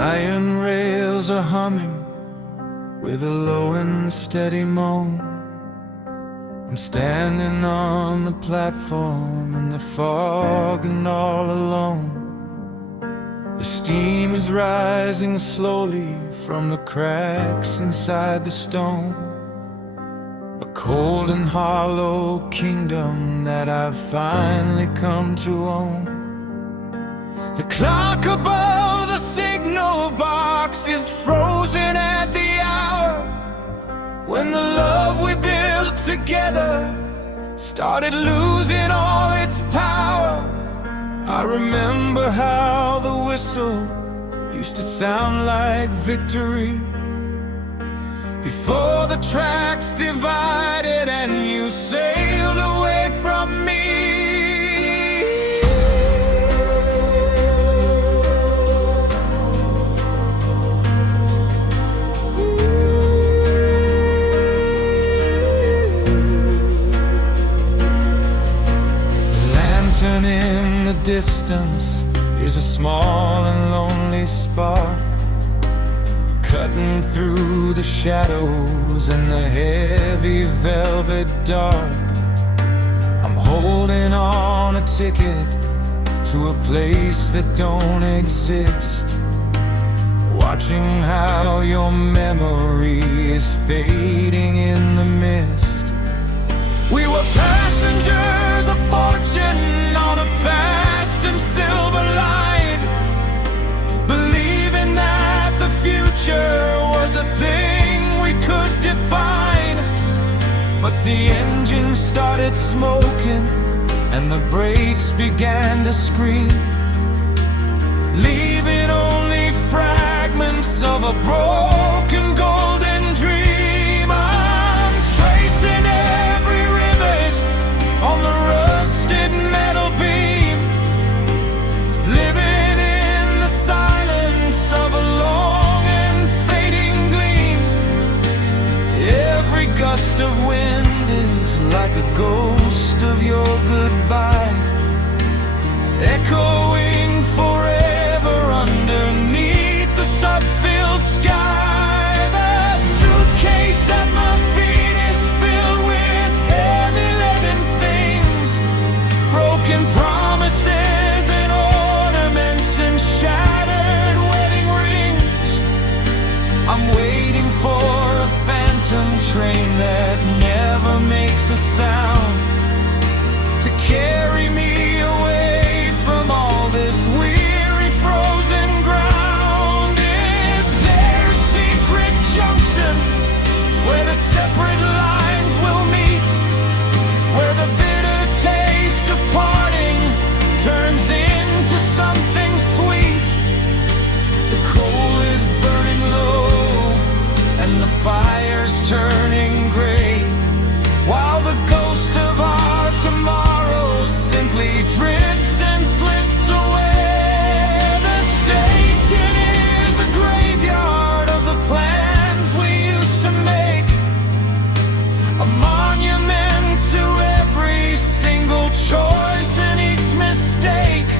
iron rails are humming with a low and steady moan. I'm standing on the platform in the fog and all alone. The steam is rising slowly from the cracks inside the stone. A cold and hollow kingdom that I've finally come to own. The clock above the signal box is frozen at the hour when the love we built together started losing all its power. I remember how the whistle used to sound like victory before the tracks divided and you sailed away from me. In the distance, here's a small and lonely spark, cutting through the shadows and the heavy velvet dark. I'm holding on a ticket to a place that don't exist, watching how your memory is fading in the mist. We were passengers of fortune on a fast and silver line, believing that the future was a thing we could define. But the engine started smoking and the brakes began to scream, leaving only fragments of a broken golden dream. I'm tracing every rivet on the rusted metal beam, living in the silence of a long and fading gleam. Every gust of wind is like a ghost of your goodbye, echoing forever underneath the sun-filled sky. The suitcase at my feet is filled with heavy leaden things, broken promises and ornaments and shattered wedding rings. I'm waiting for a phantom train that never makes a sound, to carry me away from all this weary frozen ground. Is there a secret junction where the separate lines will meet, where the bitter taste of parting turns into something sweet? The coal is burning low and the fire's turning gray, while the ghost of our tomorrow simply drifts and slips away. The station is a graveyard of the plans we used to make, a monument to every single choice and each mistake.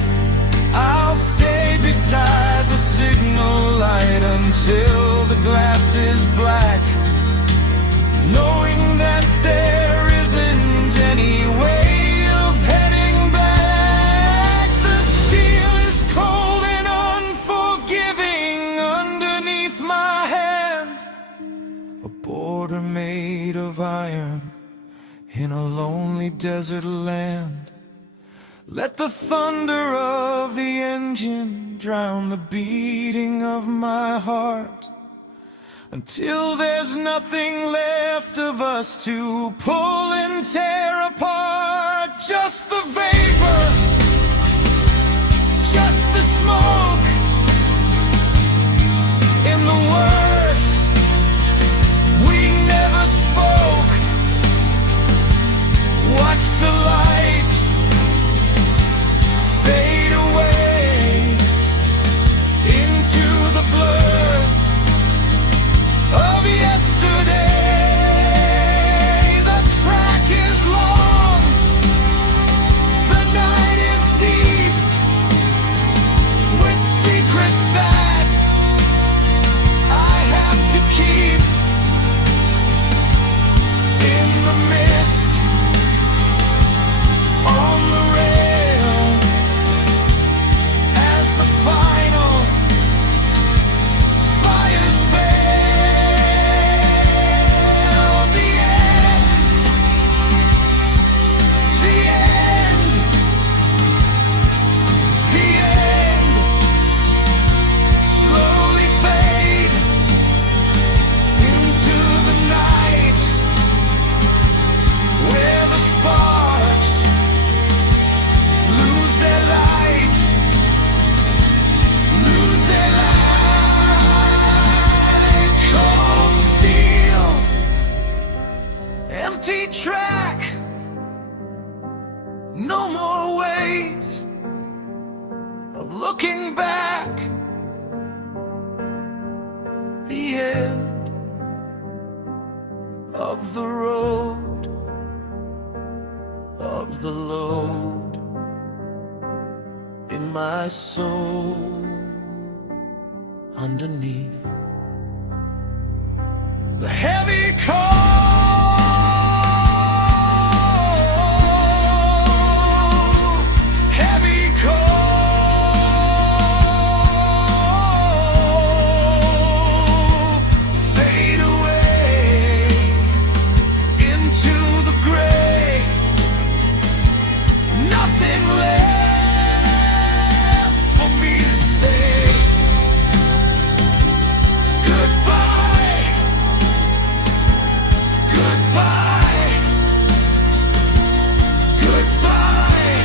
I'll stay beside the signal light until the glass is black, knowing that there isn't any way of heading back. The steel is cold and unforgiving underneath my hand, a border made of iron in a lonely desert land. Let the thunder of the engine drown the beating of my heart, until there's nothing left of us to pull and tear apart. Just the vapor, just the smoke, in the words we never spoke. Watch the light fade away into the blur of yesterday. The track is long, the end of the road, of the load in my soul. Underneath the heavy coal, heavy coal, fade away into the gray. Nothing left for me to say. Goodbye, goodbye, goodbye,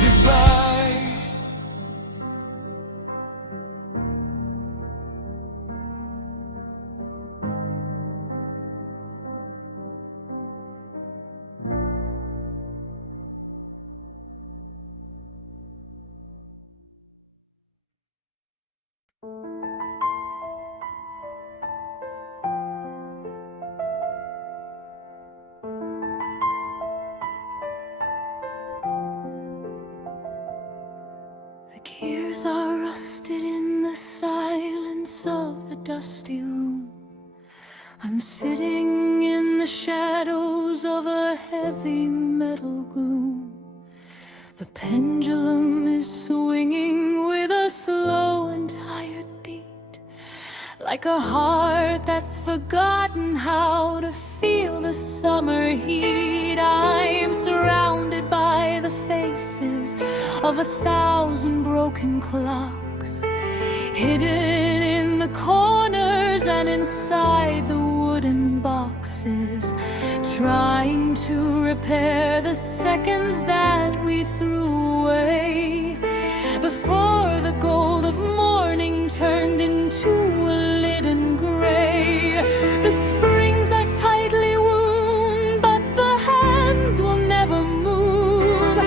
goodbye. The gears are rusted in the silence of the dusty room. I'm sitting in the shadows of a heavy metal gloom. The pendulum is swinging with a slow and tired beat, like a heart that's forgotten how to feel the summer heat. I am surrounded by the faces of 1,000 broken clocks, hidden in the corners and inside the wooden boxes, trying to repair the seconds that we threw away before the gold of morning turned into a leaden gray. The springs are tightly wound, but the hands will never move,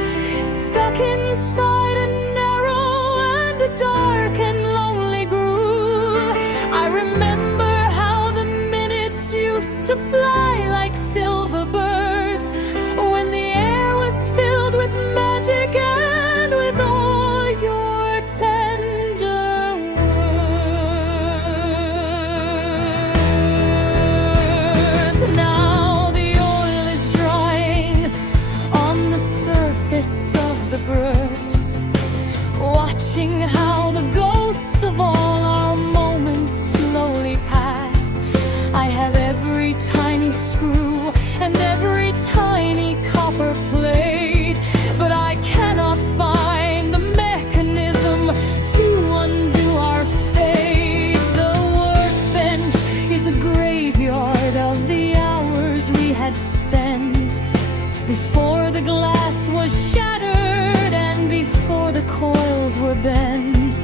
stuck inside a narrow and a dark and lonely groove. I remember how the minutes used to fly like silver birds, when the air was filled with magic and with all your tender words. Now the oil is drying on the surface of the brush, watching how the ghosts of all our moments slowly pass. I have every tiny screw and every tiny copper plate, but I cannot find the mechanism to undo our fate. The workbench is a graveyard of the hours we had spent before the glass was shattered and before the coils were bent.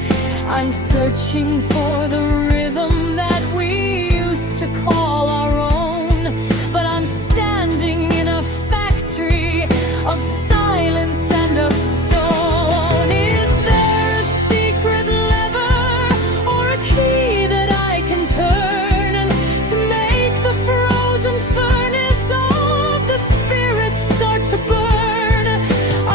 I'm searching for the rhythm that we used to call our own, but I'm standing in a factory of silence and of stone. Is there a secret lever or a key that I can turn to make the frozen furnace of the spirit start to burn?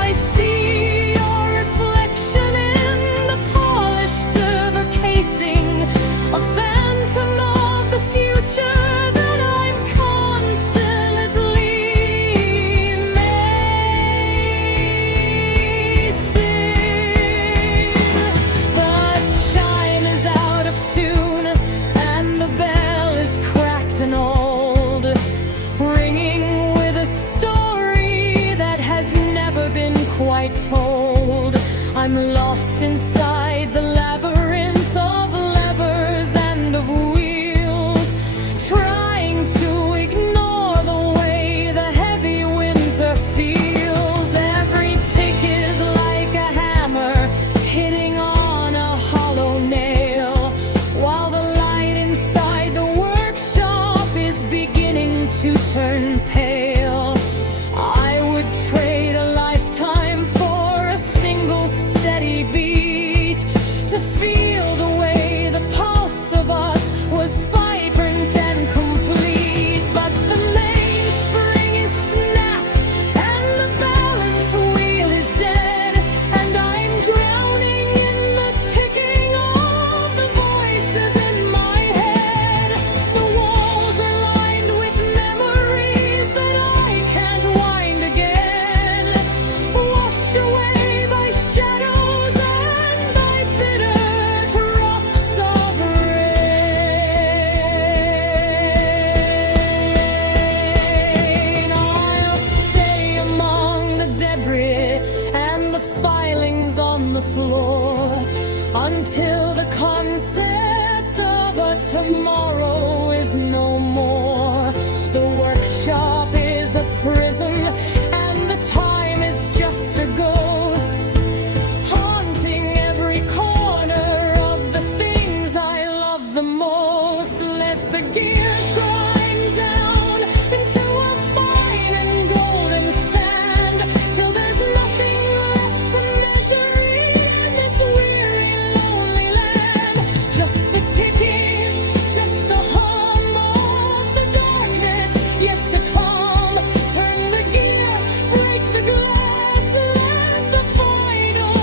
I see your reflection in the polished silver casing of tomorrow is no more. The workshop is a prison, and the time is just a ghost, haunting every corner of the things I love the most. Let the gears grind down into a fine and golden sand, till there's nothing left to measure in this weary, lonely land. Just the ticking, just the hum of the darkness yet to come. Turn the gear, break the glass, let the final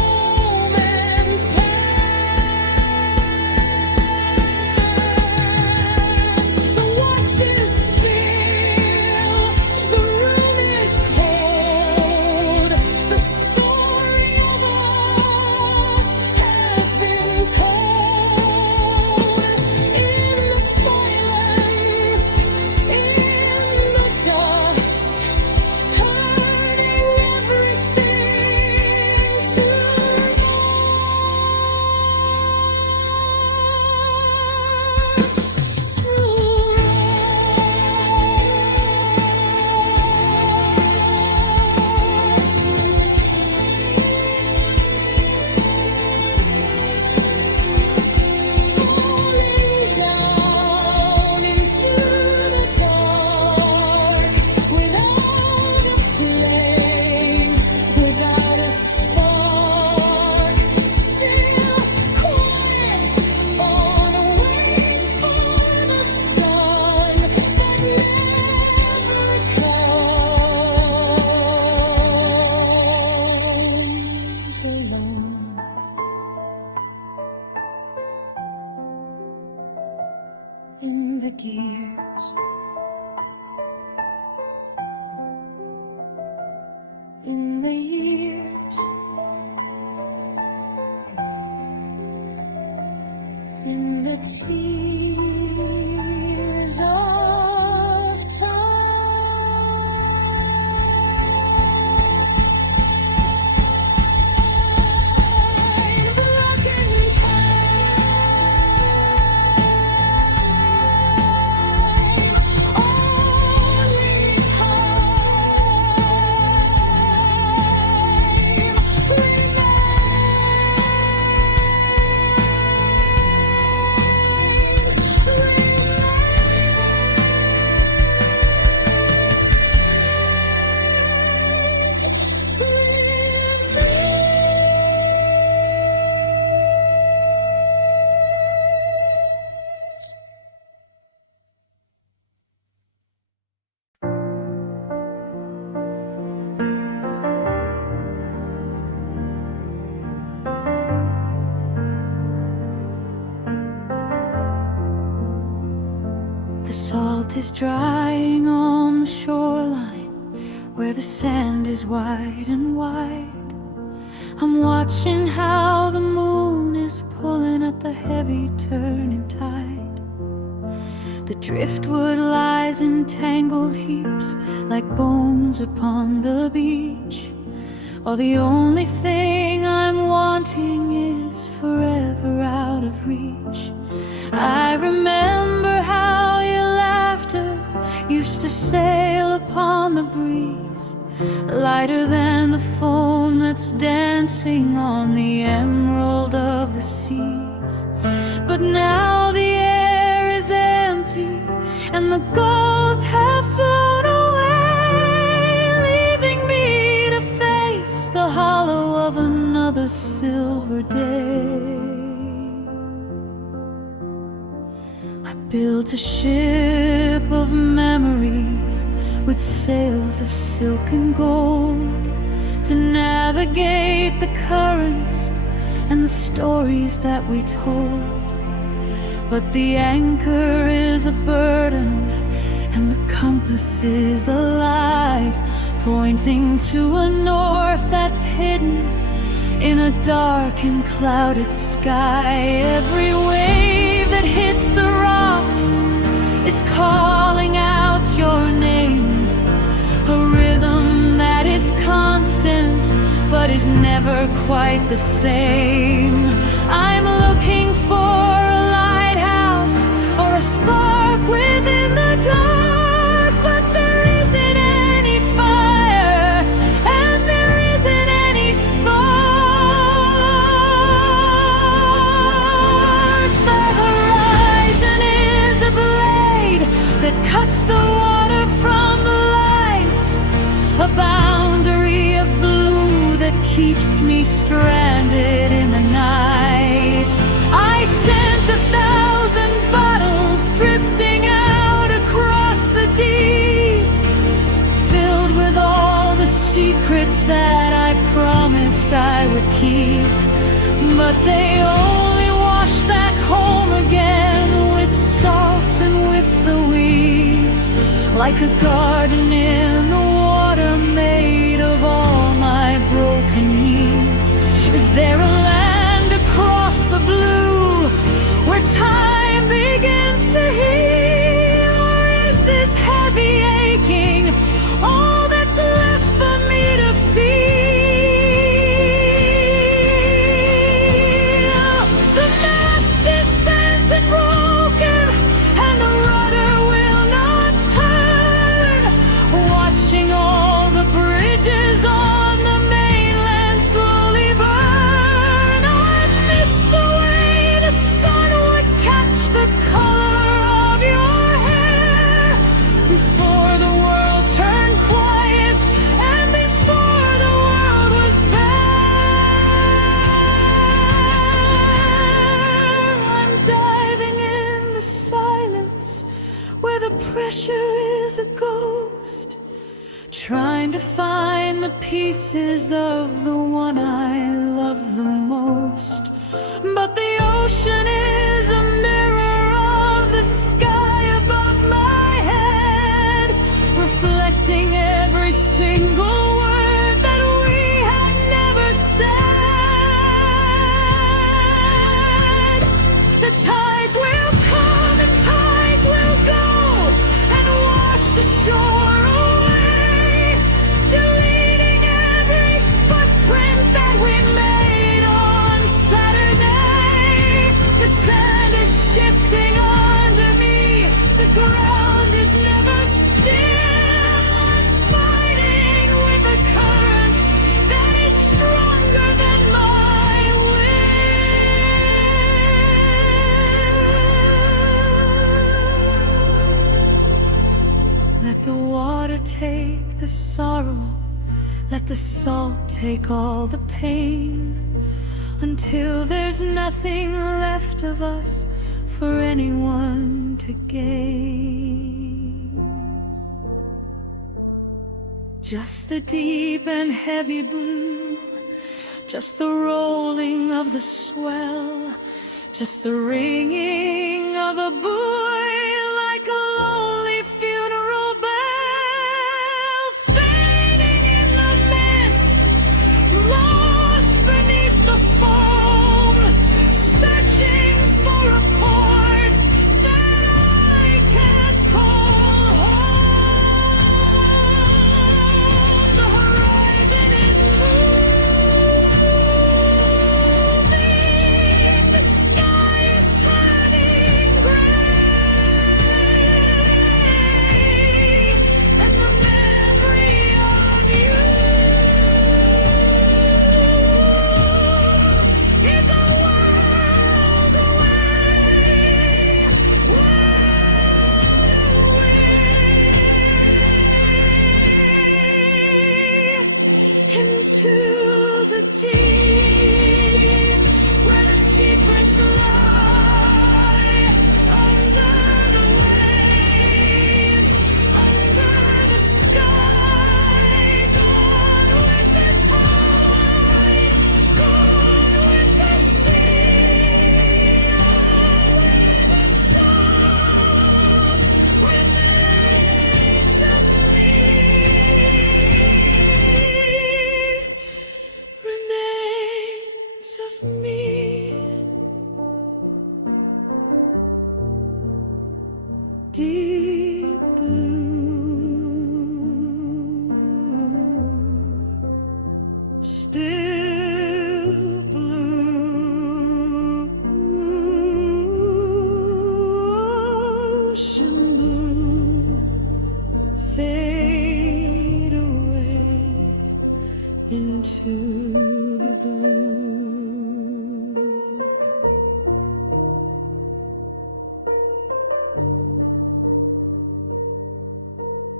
moment pass. The watch is still, the room is cold, the story of us has been told. In the silence, in the dust, turning everything to dust, to falling down into the dark, without a flame, without a spark, still quiet on a way for the sun, but never comes alone. In the gears, in the years, in the tears of time, broken The salt is drying on the shoreline, where the sand is white and wide. I'm watching how the moon is pulling at the heavy turning tide. The driftwood lies in tangled heaps like bones upon the beach, while the only thing I'm wanting is forever out of reach. I remember how your laughter used to sail upon the breeze, lighter than the foam that's dancing on the emerald of the seas. But now the air is empty and the gulls have flown away, leaving me to face the hollow of another silver day. I built a ship of memories with sails of silk and gold to navigate the currents and the stories that we told. But the anchor is a burden and the compass is a lie, pointing to a north that's hidden in a dark and clouded sky. Every wave that hits the rocks is calling out your name, a rhythm that is constant but is never quite the same. I'm looking for a lighthouse stranded in the night. I sent 1,000 bottles drifting out across the deep, filled with all the secrets that I promised I would keep. But they only wash back home again with salt and with the weeds, like a garden in the water made of all my broken needs. Is there a land across the blue where time begins to heal? Or is this heavy aching all that's left for me to feel? The mast is bent and broken, and the rudder will not turn. Watching all the bridges on the mainland slowly burn. I miss the way the sun would catch the color of your hair before the world turned quiet and before the world was bare. I'm diving in the silence where the pressure is a ghost, trying to find the pieces of the one I love the most. But the ocean is a mirror of the sky above my head, reflecting every single word that we had never said. The tides will come and tides will go and wash the shore away, deleting every footprint that we made on Saturday. The sand is shifting under me, the ground is never still. I'm fighting with a current that is stronger than my will. Let the water take the sorrow, let the salt take all the pain, until there's nothing left of us for anyone to gain. Just the deep and heavy blue, just the rolling of the swell, just the ringing of a buoy like a lonely funeral bell, fading in the mist, lost beneath the foam, searching for a port that I can't call home. The horizon is moving, the sky is turning gray, and the memory of you is a world away, into the deep where the secrets lie, under the waves, under the sky, gone with the tide, gone with the sea, where the salt remains of me, remains of me. Deep blue, still blue, ocean blue, fade away into the blue.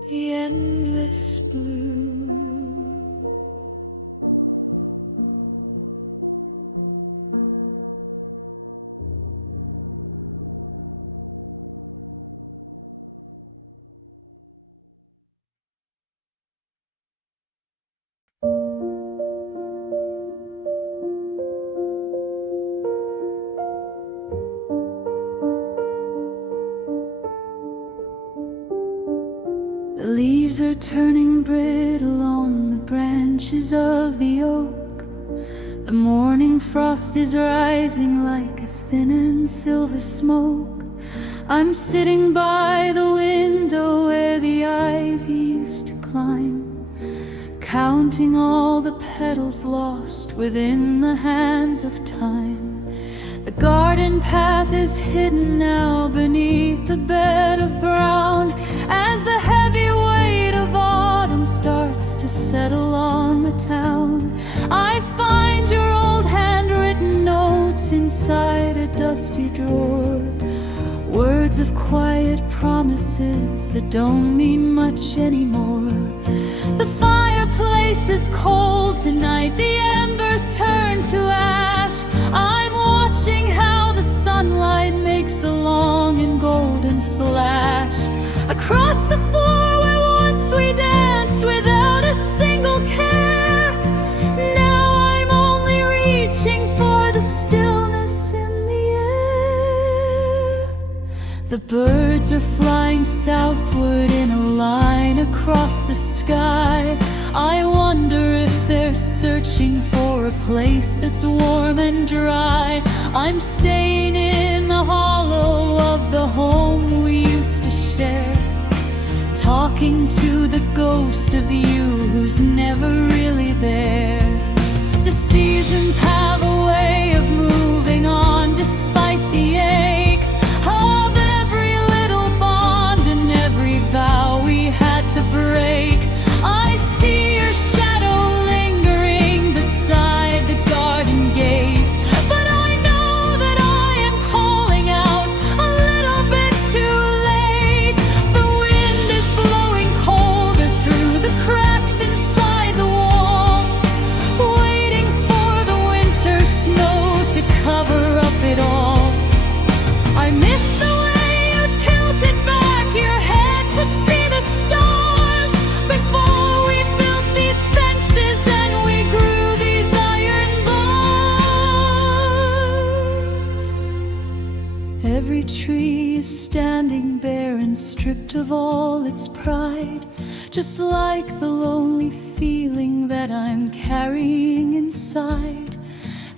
The endless blue. leaves are turning brittle on the branches of the oak. The morning frost is rising like a thin and silver smoke. I'm sitting by the window where the ivy used to climb, counting all the petals lost within the hands of time. The garden path is hidden now beneath the bed of brown, as the heavy weight of autumn starts to settle on the town. I find your old handwritten notes inside a dusty drawer, words of quiet promises that don't mean much anymore. The fireplace is cold tonight, the embers turn to ash. I'm watching how the sunlight makes a long and golden slash across the floor where once we danced without a single care. Now I'm only reaching for the stillness in the air. The birds are flying southward in a line across the sky. I wonder if they're searching for a place that's warm and dry. I'm staying in the hollow of the home we used to share, talking to the ghost of you who's never really there. The seasons have a way of moving on despite the ache of every little bond and every vow we had to break. I see your shadow lingering beside the garden gate, but I know that I am calling out a little bit too late. The wind is blowing colder through the cracks inside the wall, waiting for the winter snow to cover up it all. I miss the way you tilted back your head to see the stars before we built these fences and we grew these iron bars. Every tree is standing bare and stripped of all its pride, just like the lonely feeling that I'm carrying inside.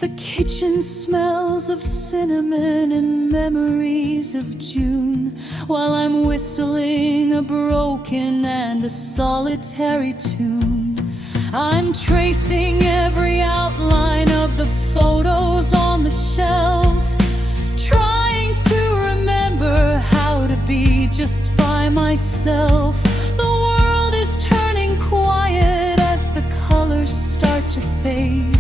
The kitchen smells of cinnamon and memories of June, while I'm whistling a broken and a solitary tune. I'm tracing every outline of the photos on the shelf, trying to remember how to be just by myself. The world is turning quiet as the colors start to fade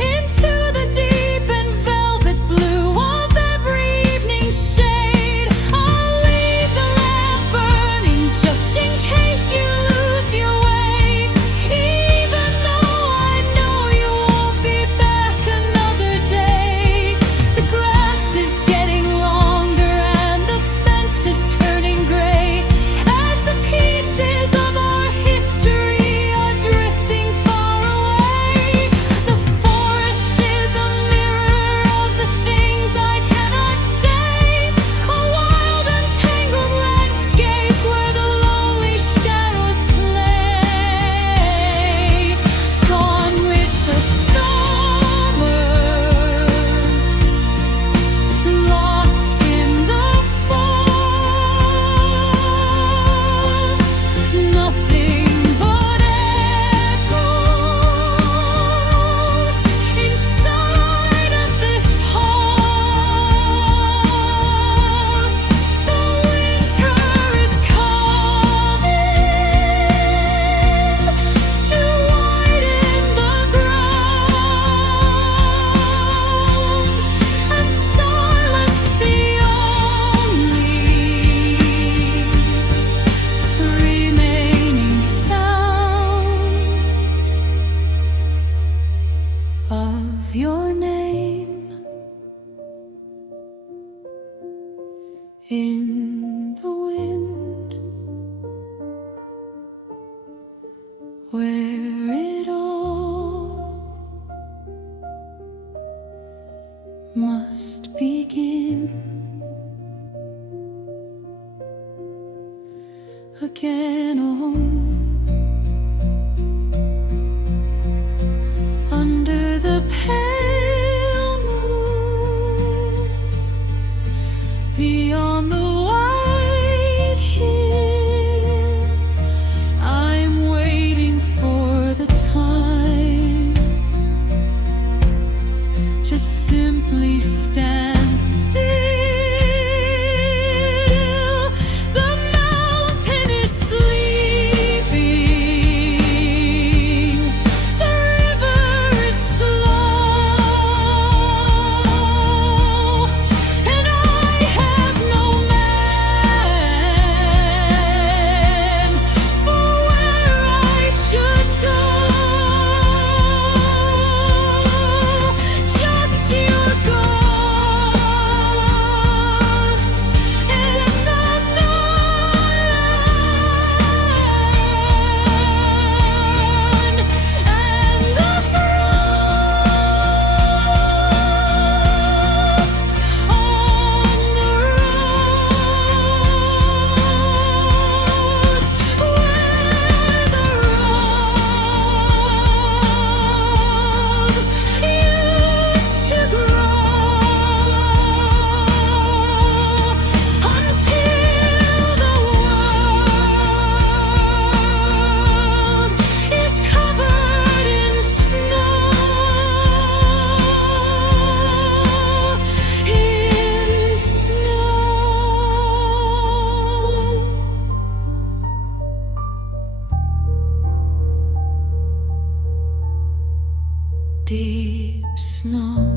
into the deep and velvet blue of every evening shade. I'll leave the lamp burning just in case you lose your way, even though I know you won't be back another day. The grass is getting longer and the fence is turning gray as the pieces of our history are drifting far away. The forest is a mirror of the things I cannot say, a wild and tangled landscape where the lonely shadows play. Gone with the summer, lost in the fall, nothing but echoes inside of this hall. The winter is coming to widen the ground and silence the only remaining sound of your name in the wind, where it all must begin again. Oh, under the pale moon, beyond the white hill, I'm waiting for the time to simply stand still. The mountain is sleeping, the river is slow, and I have no map for where I should go. Just your ghost and the run and the frost on the rose where the road used to grow, until the world is covered in snow, in snow. Deep snow.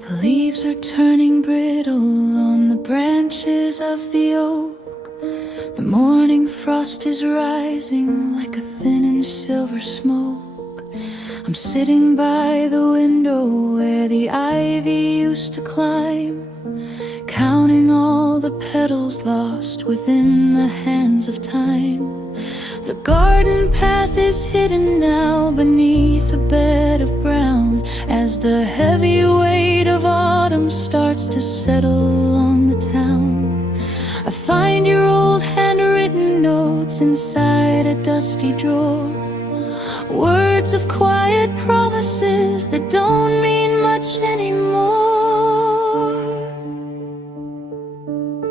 The leaves are turning brittle on the branches of the oak. The morning frost is rising like a thin and silver smoke. I'm sitting by the window where the ivy used to climb, counting all the petals lost within the hands of time. The garden path is hidden now beneath a bed of brown, as the heavy weight of autumn starts to settle on the town. I find your old handwritten notes inside a dusty drawer, words of quiet promises that don't mean much anymore.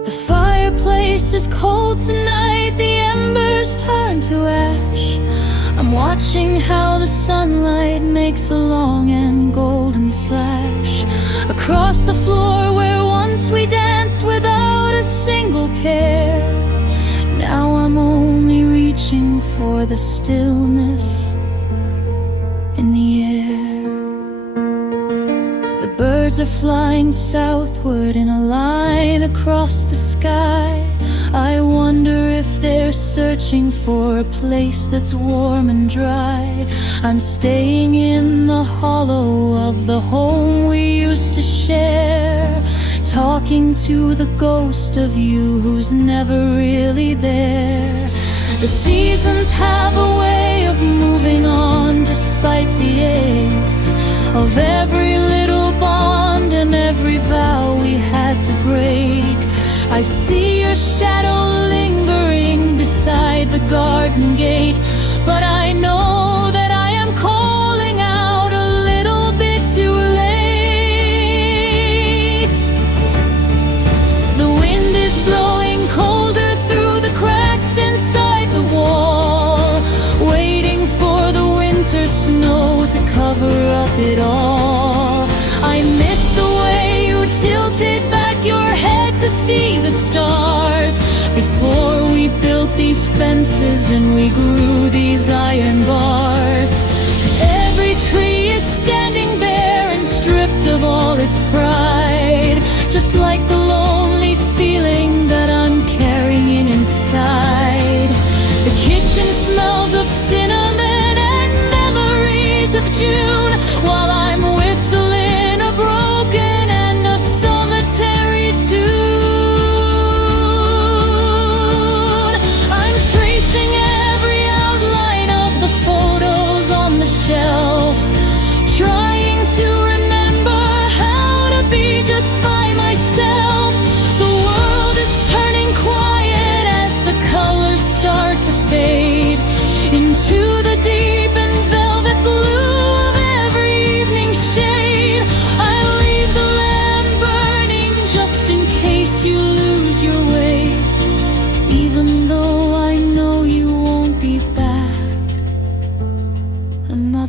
The fireplace is cold tonight, the embers turn to ash. I'm watching how the sunlight makes a long and golden slash across the floor where once we danced without a single care. Now I'm only reaching for the stillness in the air. The birds are flying southward in a line across the sky. I wonder if they're searching for a place that's warm and dry. I'm staying in the hollow of the home we used to share, talking to the ghost of you who's never really there. The seasons have a way of moving on despite the ache of every little bond and every vow we had to break. I see your shadow lingering beside the garden gate, but I know that I am calling out a little bit too late. The wind is blowing colder through the cracks inside the wall, waiting for the winter snow to cover up it all. I miss the way you tilted back your head to see the stars before we built these fences and we grew these iron bars. Every tree is standing bare and stripped of all its pride, just like the lonely feeling that I'm carrying inside. The kitchen smells of cinnamon and memories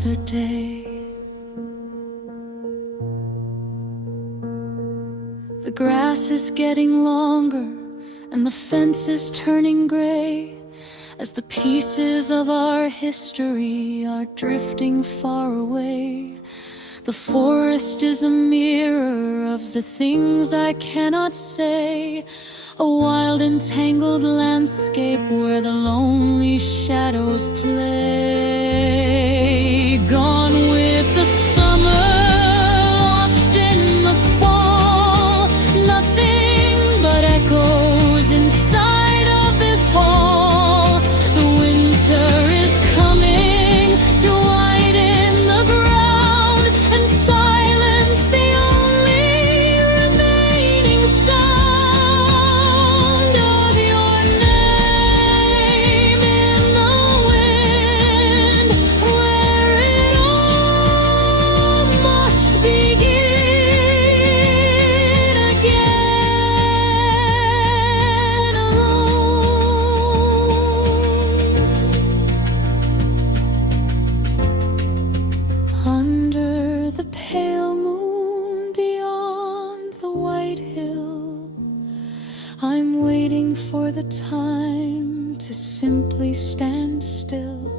another day. The grass is getting longer and the fence is turning gray, as the pieces of our history are drifting far away. The forest is a mirror of the things I cannot say, a wild and tangled landscape where the lonely shadows play. Gone with the summer, lost in the fall, nothing but echoes inside of this hall. The winter is coming to widen the ground, and silence the only remaining sound of your name in the wind, where it all must begin again alone. Under the pale moon beyond the white hill, I'm waiting for the time to simply stand still.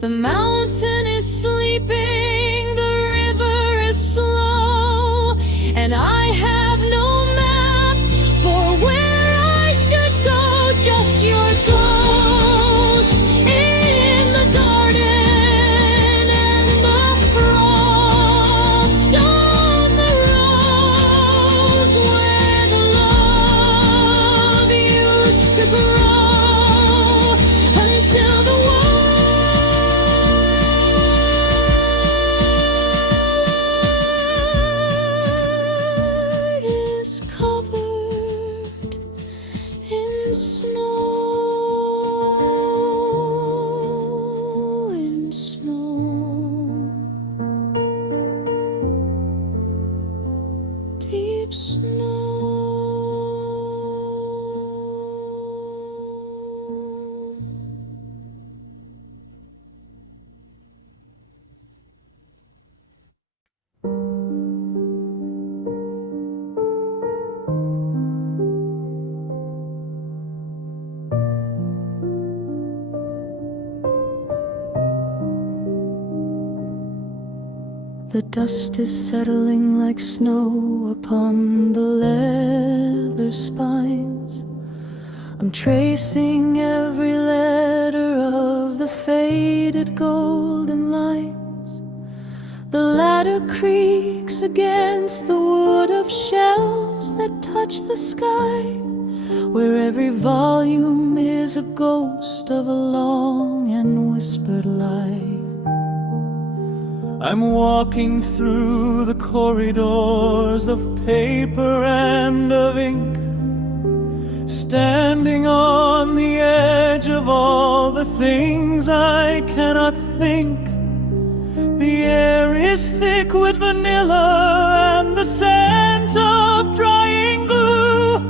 The mountain is sleeping, the river is slow, and I have no map for where I should go. Just your ghost in the garden and the frost on the rose where the love used to grow, until the world is covered in snow, in snow. Deep snow. The dust is settling like snow upon the leather spines. I'm tracing every letter of the faded golden lines. The ladder creaks against the wood of shelves that touch the sky, where every volume is a ghost of a long and whispered lie. I'm walking through the corridors of paper and of ink, standing on the edge of all the things I cannot think. The air is thick with vanilla and the scent of drying glue,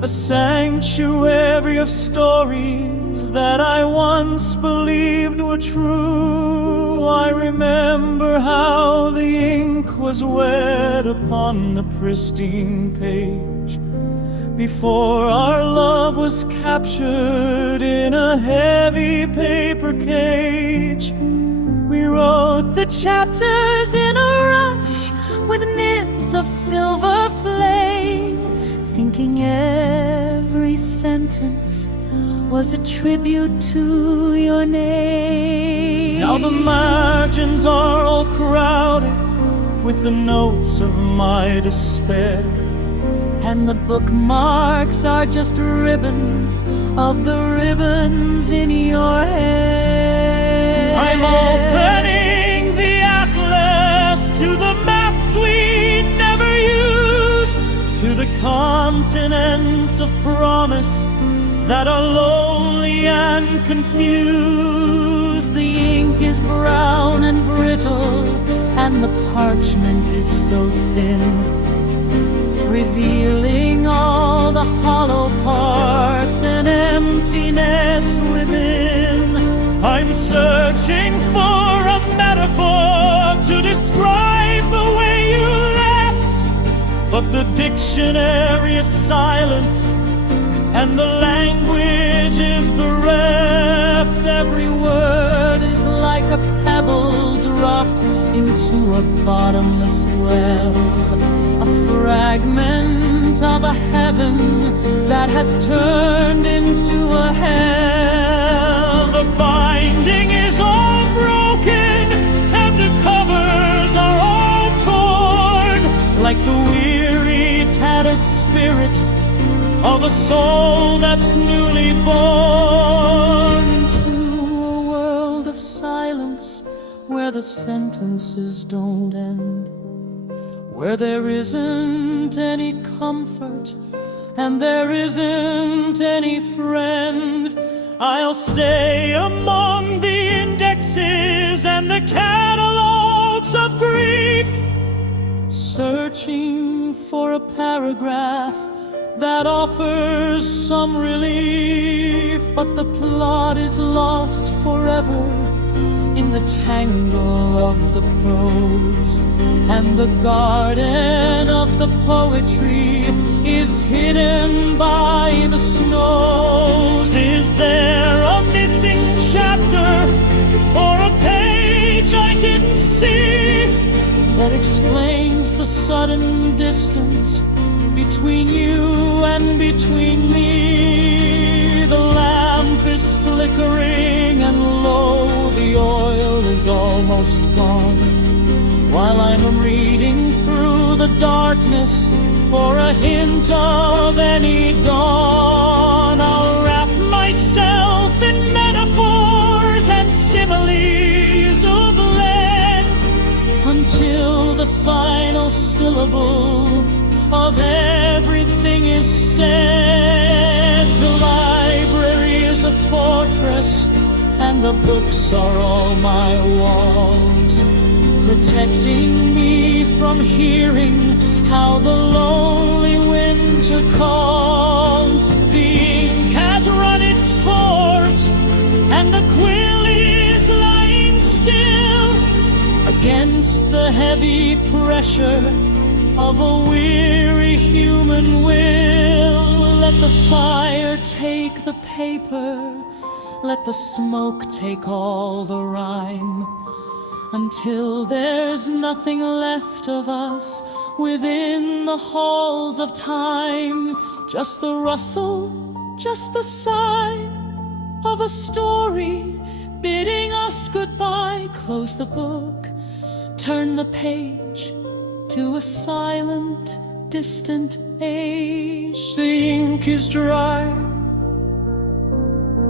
a sanctuary of stories that I once believed were true. I remember how the ink was wet upon the pristine page, before our love was captured in a heavy paper cage. We wrote the chapters in a rush with nibs of silver flame, thinking every sentence was a tribute to your name. Now the margins are all crowded with the notes of my despair, and the bookmarks are just ribbons of the ribbons in your hair. I'm opening the atlas to the maps we never used, to the continents of promise that are lonely and confused. The ink is brown and brittle, and the parchment is so thin, revealing all the hollow parts and emptiness within. I'm searching for a metaphor to describe the way you left, but the dictionary is silent and the language is bereft. Every word is like a pebble dropped into a bottomless well, a fragment of a heaven that has turned into a hell. The binding is all broken and the covers are all torn, like the weary, tattered spirit of a soul that's newly born to a world of silence, where the sentences don't end, where there isn't any comfort and there isn't any friend. I'll stay among the indexes and the catalogs of grief, searching for a paragraph that offers some relief, but the plot is lost forever in the tangle of the prose, and the garden of the poetry is hidden by the snows. Is there a missing chapter or a page I didn't see that explains the sudden distance between you and between me? The lamp is flickering and low, the oil is almost gone, while I'm reading through the darkness for a hint of any dawn. I'll wrap myself in metaphors and similes of lead until the final syllable of everything is said. The library is a fortress and the books are all my walls, protecting me from hearing how the lonely winter calls. The ink has run its course and the quill is lying still against the heavy pressure of a weary human will. Let the fire take the paper, let the smoke take all the rhyme, until there's nothing left of us within the halls of time. Just the rustle, just the sigh of a story bidding us goodbye. Close the book, turn the page to a silent, distant age. The ink is dry,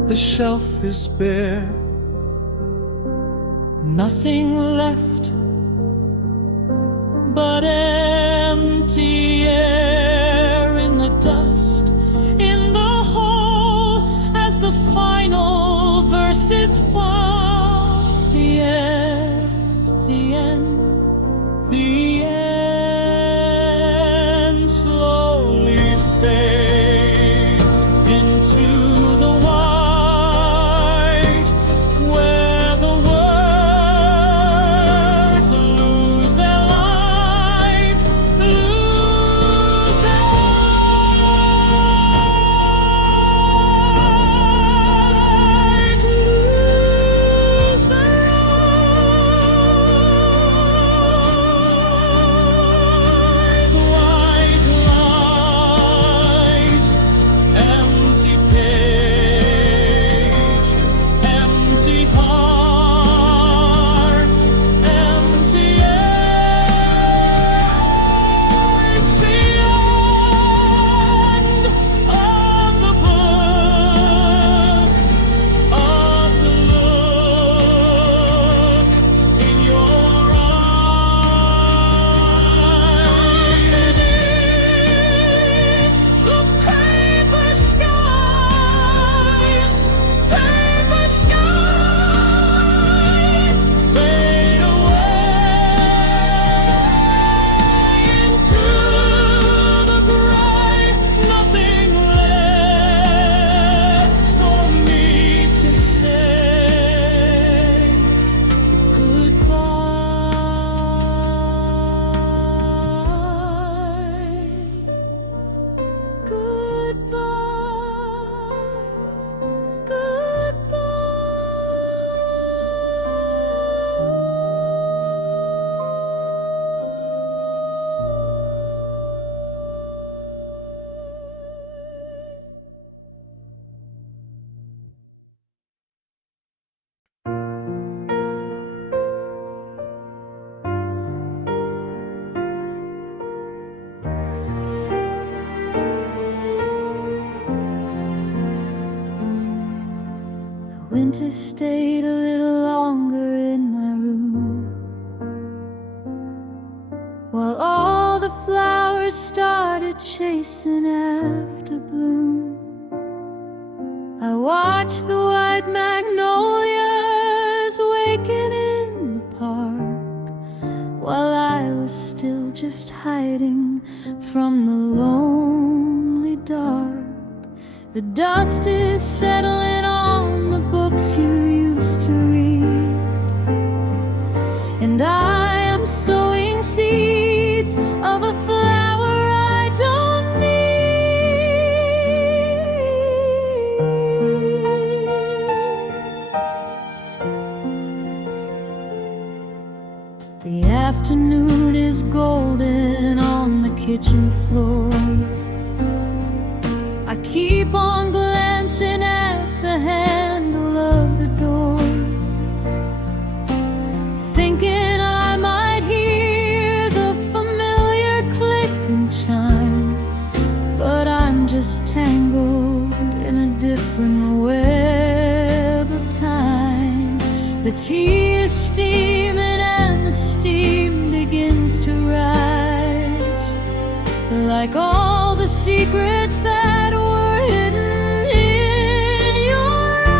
the shelf is bare, nothing left but empty air. In the dust, in the hall, as the final verses fall. The end, the end, the end slowly fade into the white, where the words lose their light, lose their light, lose their light. Winter stayed a little longer in my room, while all the flowers started chasing after bloom. I watched the white magnolias waking in the park, while I was still just hiding from the lonely dark. The dust is settling on the books you used to read, and I am sowing seeds of a flower I don't need. The afternoon is golden on the kitchen floor. I keep on glancing at the handle of the door, thinking I might hear the familiar click and chime, but I'm just tangled in a different web of time. The tea is steaming and the steam begins to rise, like all the secrets that were hidden in your eyes.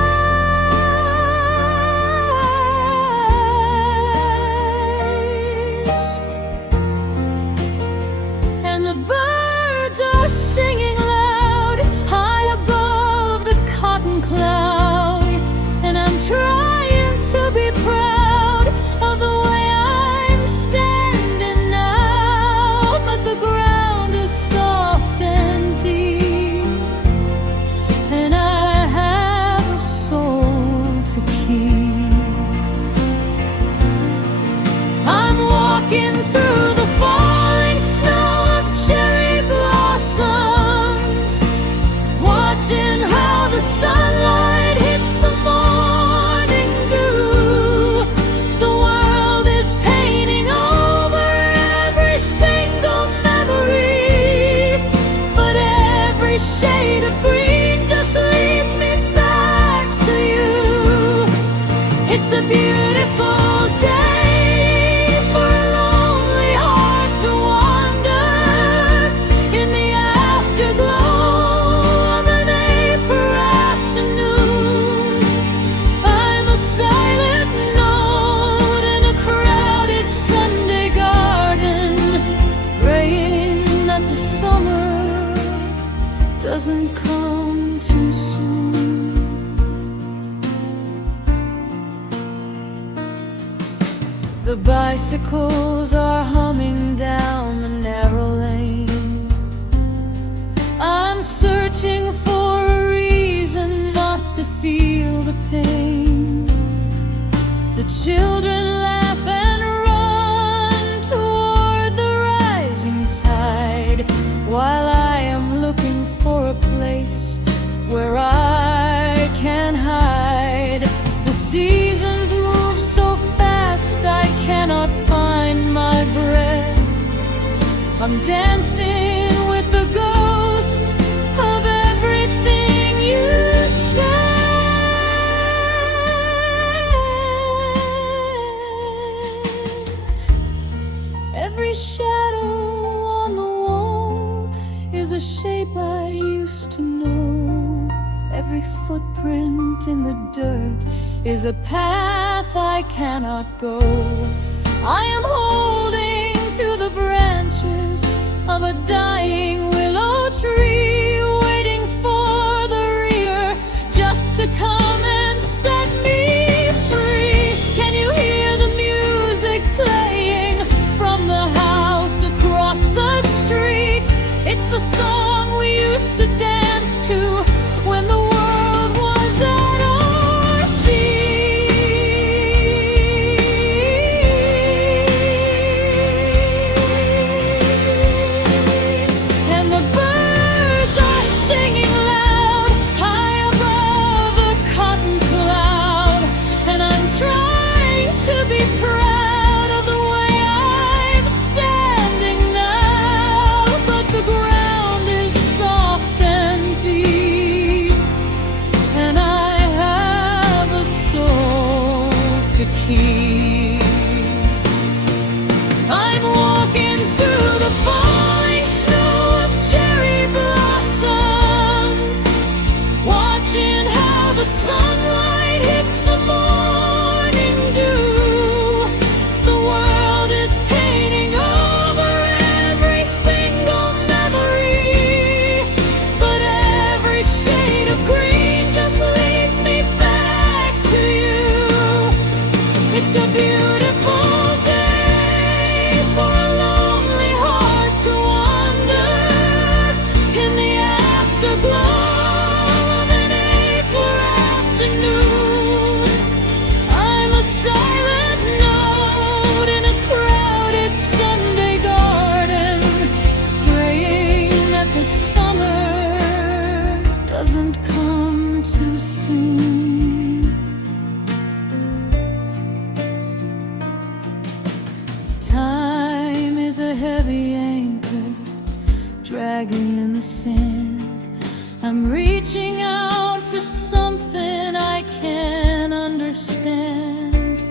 And the birds are singing loud high above the cotton cloud, and I'm trying to be proud of the way I'm standing now, but the ground is soft and deep, and I have a soul to keep. I'm walking through the falling snow of cherry blossoms, watching how the sunlight hits the morning dew. The world is painting over every single memory, but every shade of green just leads me back to you. It's a beautiful day for a lonely heart to wander in the afterglow of an April afternoon. I'm a silent note in a crowded Sunday garden, praying that the summer doesn't come too soon. The bicycles are humming down the narrow lane. I'm searching for a reason not to feel the pain. The children laugh and run toward the rising tide, while I am looking for a place where I can hide. The seasons move so fast I cannot find my breath. I'm dancing with the ghost of everything you said. Every shadow on the wall is a shape I used to know. Every footprint in the dirt is a path I cannot go. I am holding to the branches of a dying willow tree, waiting for the rear just to come and set me free. Can you hear the music playing from the house across the street? It's the song we used to dance to when the world was at our feet. And the birds key. I'm walking through the falling snow of cherry blossoms, watching how the sunlight hits the morning dew. The world is painting over every single memory, but every shade of green just leads me back to you. It's a beautiful day for a lonely heart to wander in the afterglow of an April afternoon. I'm a silent note in a crowded Sunday garden, praying that the summer doesn't come too soon. Time is a heavy anchor dragging in the sand. I'm reaching out for something I can't understand.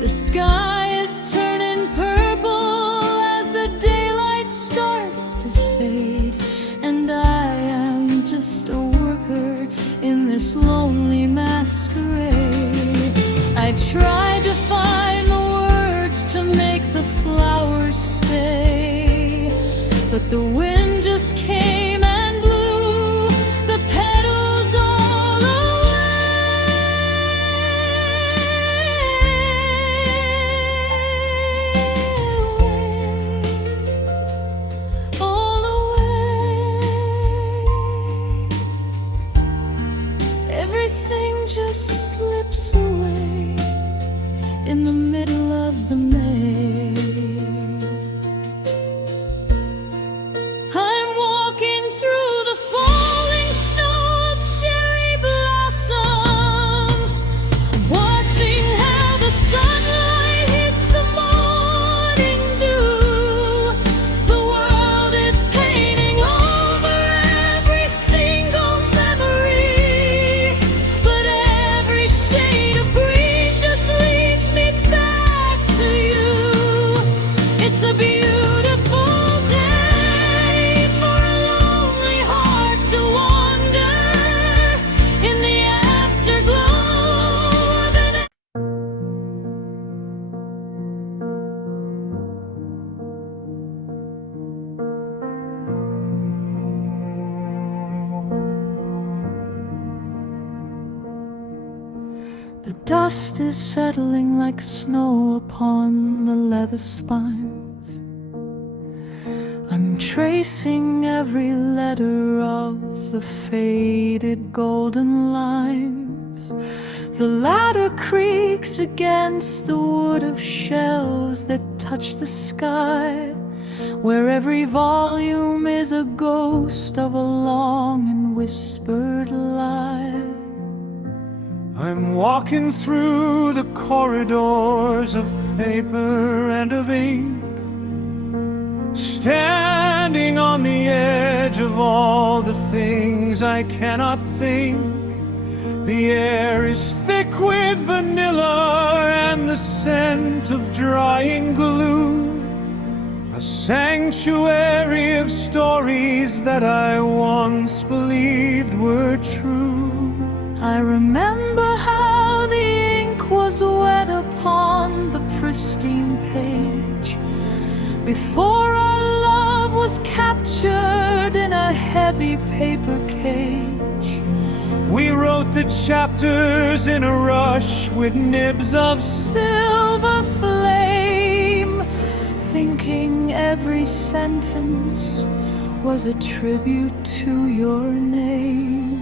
The sky is turning purple as the daylight starts to fade, and I am just a worker in this lonely masquerade. I tried to find the words to make the flowers stay, but the wind just came and blew the petals all away, all away. Everything just slips away in the middle of the May. I'm walking through the falling snow of cherry blossoms, watching how the sunlight hits the morning dew. The world is painting over every single memory, but every shade of green just leads me back to you. It's a beautiful day for a lonely heart to wander in the afterglow of an The dust is settling like snow upon the leather spines. I'm tracing every letter of the faded golden lines. The ladder creaks against the wood of shelves that touch the sky, where every volume is a ghost of a long and whispered lie. I'm walking through the corridors of paper and of ink, standing on the edge of all the things I cannot think. The air is thick with vanilla and the scent of drying glue, a sanctuary of stories that I once believed were true. I remember how the ink was wet upon the pristine page, before our love was captured in a heavy paper cage. We wrote the chapters in a rush with nibs of Silver flame, thinking every sentence was a tribute to your name.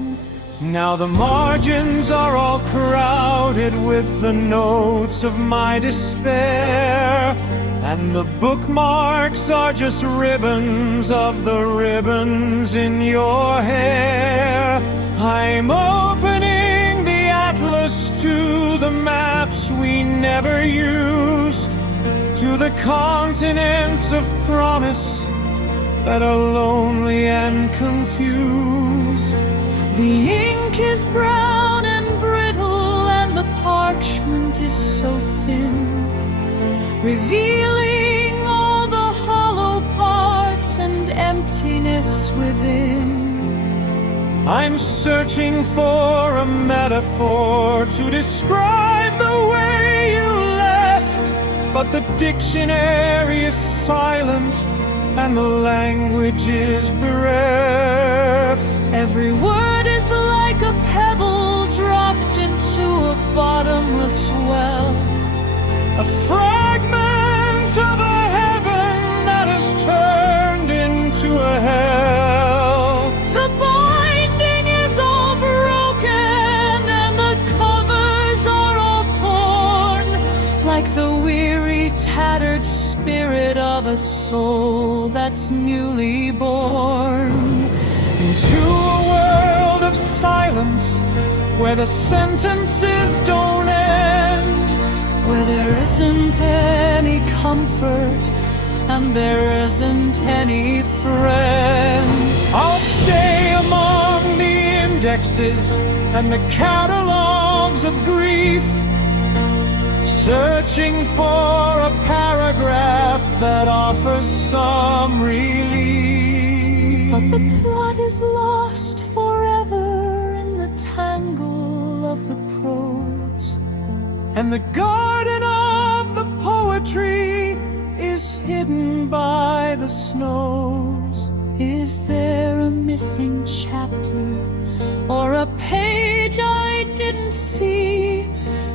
Now the margins are all crowded with the notes of my despair, and the bookmarks are just ribbons of the ribbons in your hair. I'm opening the atlas to the maps we never used, to the continents of promise that are lonely and confused. The ink is brown and brittle, and the parchment is so revealing all the hollow parts and emptiness within. I'm searching for a metaphor to describe the way you left, but the dictionary is silent and the language is bereft. Every word is like a pebble dropped into a bottomless well, A fragment of a heaven that has turned into a hell. the binding is all broken and the covers are all torn, like the weary, tattered spirit of a soul that's newly born. Into a world of silence where the sentences don't end, Where there isn't any comfort and there isn't any friend. I'll stay among the indexes and the catalogs of grief, searching for a paragraph that offers some relief. But the plot is lost forever in the tangle of the prose, and the garden of the poetry is hidden by the snows. Is there a missing chapter or a page I didn't see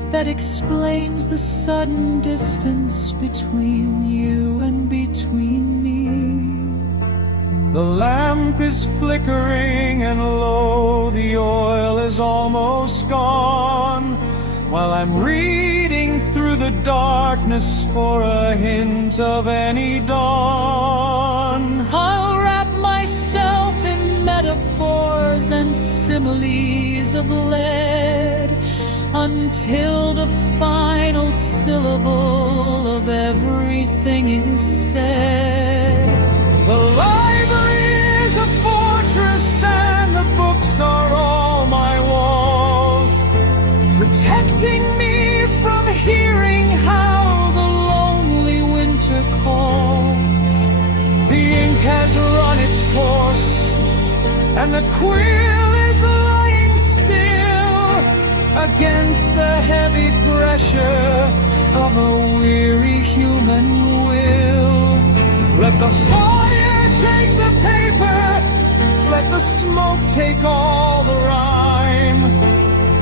that explains the sudden distance between you and between me? The lamp is flickering and low, the oil is almost gone, while I'm reading through the darkness for a hint of any dawn. I'll wrap myself in metaphors and similes of lead until the final syllable of everything is said. The library is a fortress and the books are all my walls, protecting me from hearing how the lonely winter calls. The ink has run its course and the quill is lying still against the heavy pressure of a weary human will. Let the fire take the paper, let the smoke take all the rhyme,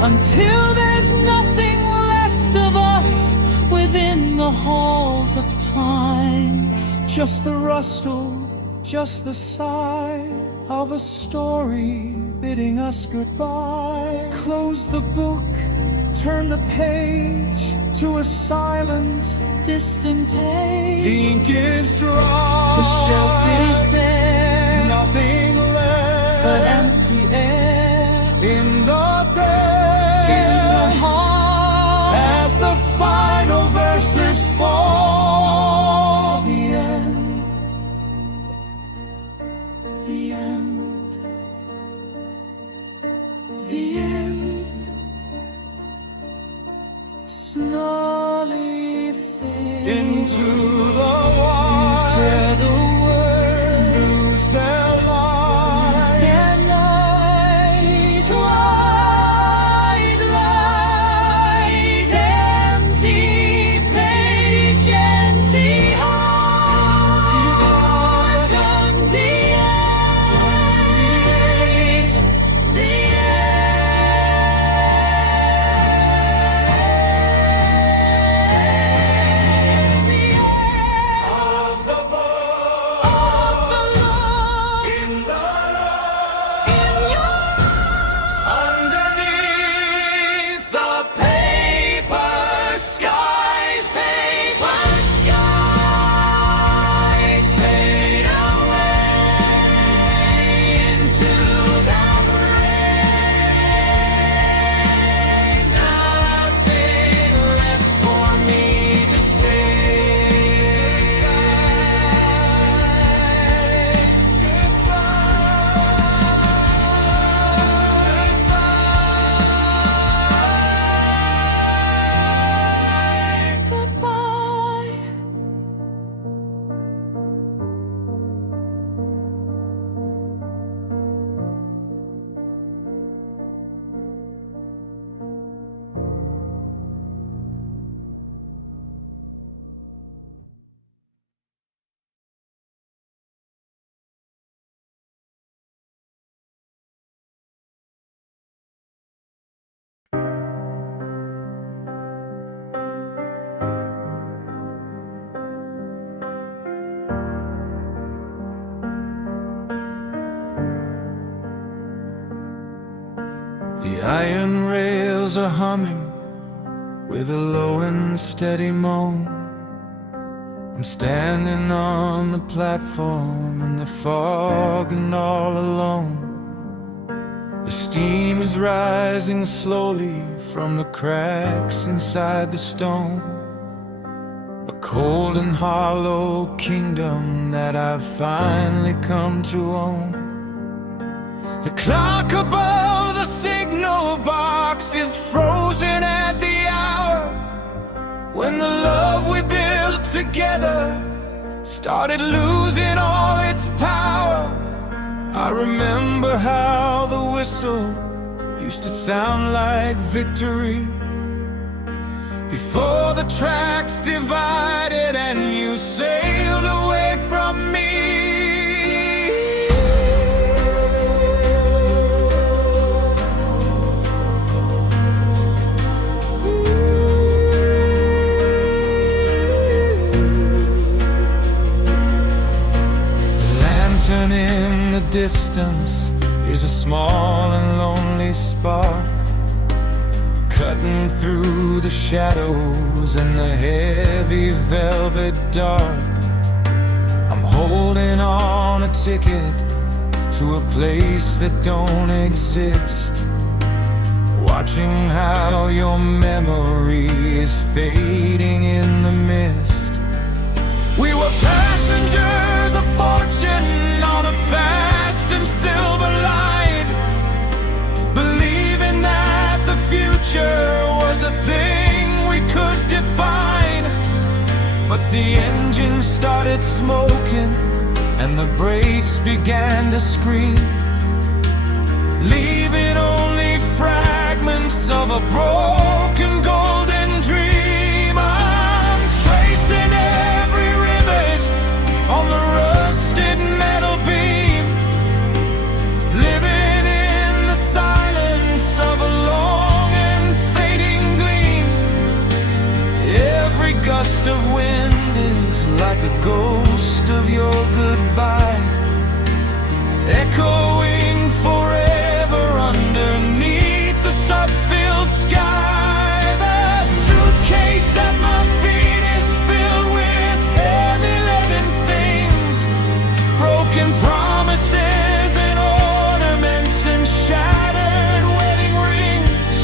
Until there's nothing left of us within the halls of time. just the rustle, just the sigh of a story bidding us goodbye. Close the book, turn the page to a silent, Distant age, the ink is dry, the shelf is bare, nothing left but empty air in the in the bed. heart. As the final verses fall, the end, the end, the end, slowly fade into the wild, where the words lose their light, their light. white light, empty page, empty heart, empty age, the end of the book, of the love The iron rails are humming with a low and steady moan. I'm standing on the platform in the fog and all alone. The steam is rising slowly from the cracks inside the stone. A cold and hollow kingdom that I've finally come to own. The clock above the signal box is frozen at the hour when the love we built together started losing all its power. I remember how the whistle used to sound like victory before the tracks divided and you sailed away from me. In the distance is a small and lonely spark, cutting through the shadows and the heavy velvet dark. I'm holding on a ticket to a place that don't exist, watching how your memory is fading in the mist. We were passengers of fortune on a fast and silver line, believing that the future was a thing we could define. But the engine started smoking and the brakes began to scream, leaving only fragments of a broken golden dream. I'm tracing every rivet on the rusted metal beam, living in the silence of a long and fading gleam. Every gust of wind is like a ghost of your goodbye, echoing forever underneath the sun-filled sky. The suitcase at my feet is filled with heavy leaden things, broken promises and ornaments and shattered wedding rings.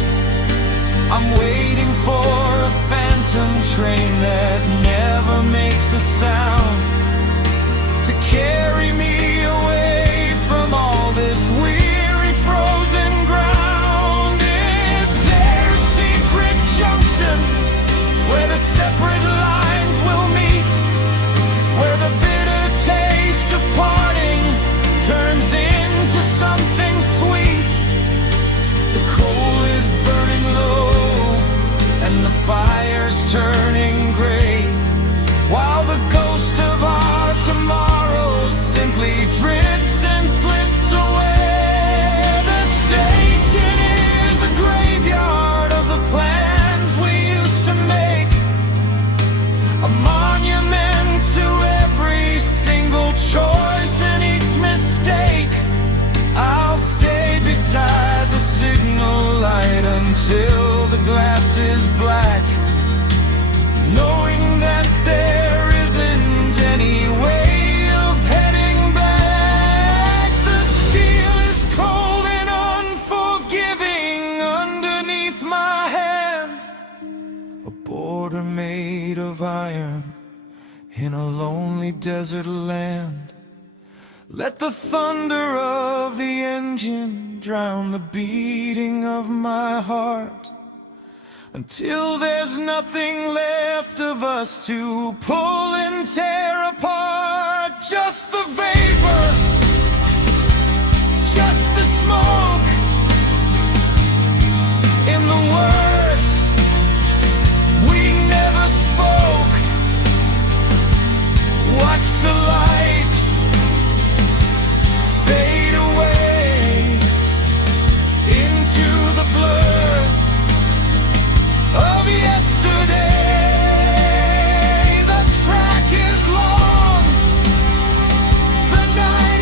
I'm waiting for a phantom train that never makes a sound, to carry me away from all this weary frozen ground. Is there a secret junction where the separate lines will meet, where the bitter taste of parting turns into something sweet? The coal is burning low and the fire's turning gray, while the ghost of our tomorrow simply drifts and slips away. The station is a graveyard of the plans we used to make, a monument to every single choice and each mistake. I'll stay beside the signal light until the glass is black, knowing that there isn't any way of heading back. The steel is cold and unforgiving underneath my hand, a border made of iron in a lonely desert land. Let the thunder of the engine drown the beating of my heart, until there's nothing left of us to pull and tear apart. Just the vapor, just the smoke, in the words we never spoke. Watch the light fade away into the blur of yesterday. The track is long, the night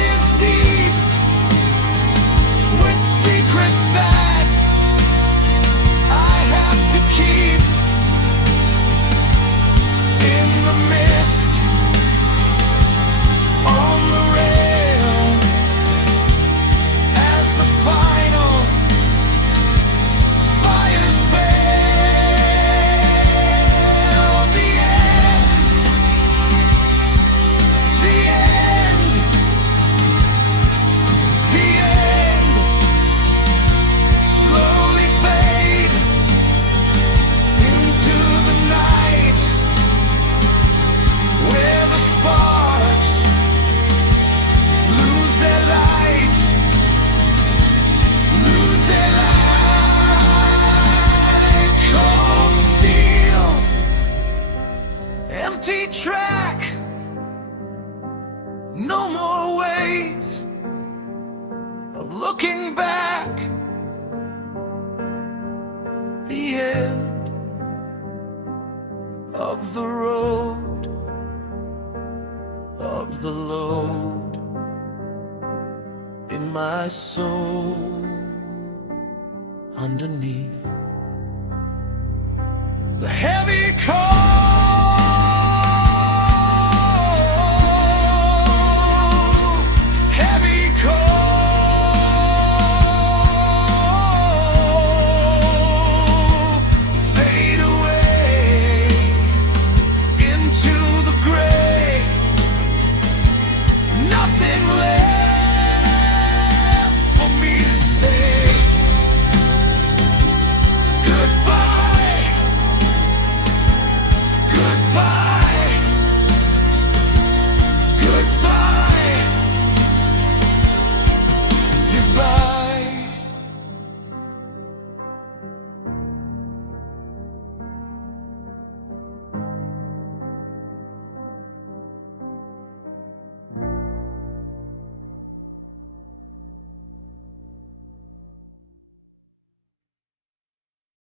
of the road, of the load in my soul underneath the head.